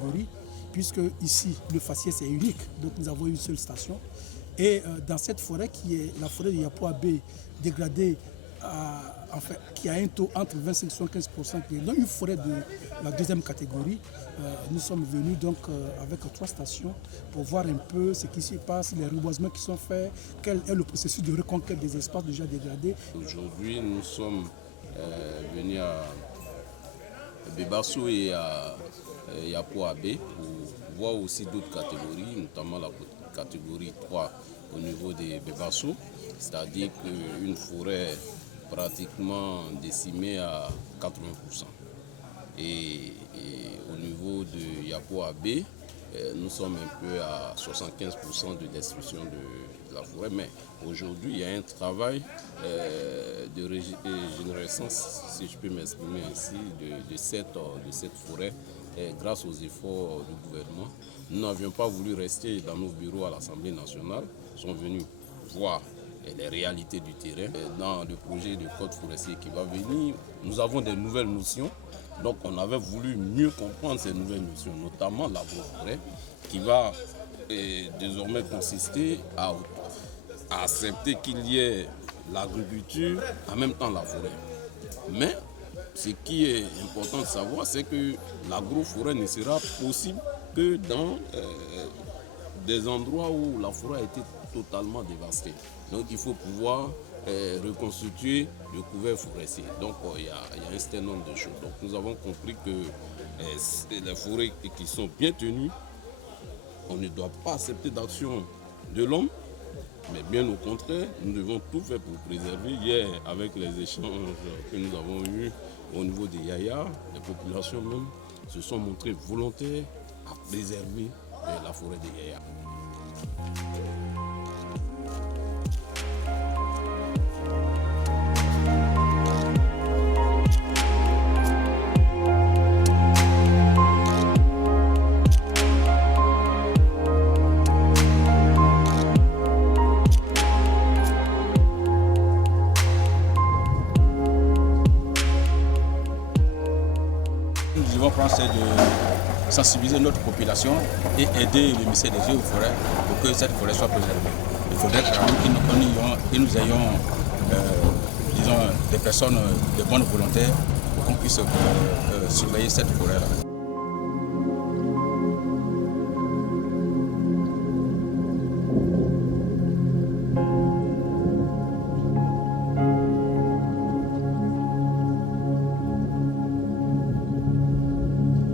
catégorie, puisque ici, le faciès est unique, donc nous avons une seule station. Et dans cette forêt qui est la forêt de Yapoabé, dégradée, qui a un taux entre 25 et 75%, qui est donc une forêt de la deuxième catégorie, nous sommes venus donc avec 3 stations pour voir un peu ce qui se passe, les reboisements qui sont faits, quel est le processus de reconquête des espaces déjà dégradés. Aujourd'hui, nous sommes venus à Bebasso et à Yapoabé pour voir aussi d'autres catégories, notamment la catégorie 3 au niveau des Bebasso, c'est-à-dire qu'une forêt pratiquement décimée à 80%. Et au niveau de Yapoabé, nous sommes un peu à 75% de destruction de la forêt, mais aujourd'hui il y a un travail de régénérescence, si je peux m'exprimer ainsi, de cette forêt grâce aux efforts du gouvernement. Nous n'avions pas voulu rester dans nos bureaux à l'Assemblée nationale, nous sommes venus voir les réalités du terrain. Dans le projet de code forestier qui va venir, nous avons des nouvelles notions. Donc on avait voulu mieux comprendre ces nouvelles notions, notamment l'agroforêt, qui va désormais consister à accepter qu'il y ait l'agriculture, en même temps la forêt. Mais ce qui est important de savoir, c'est que l'agroforêt ne sera possible que dans des endroits où la forêt a été totalement dévastée. Donc il faut pouvoir reconstituer le couvert forestier. Donc il y a un certain nombre de choses. Donc nous avons compris que les forêts qui sont bien tenues, on ne doit pas accepter d'action de l'homme, mais bien au contraire, nous devons tout faire pour préserver. Hier, avec les échanges que nous avons eus au niveau des Yaya, les populations même se sont montrées volontaires à préserver la forêt des Yaya. Nous devons prendre soin de sensibiliser notre population et aider le ministère des Eaux et Forêts pour que cette forêt soit préservée. Il faudrait que nous ayons disons, des personnes de bonne volonté pour qu'on puisse surveiller cette forêt-là.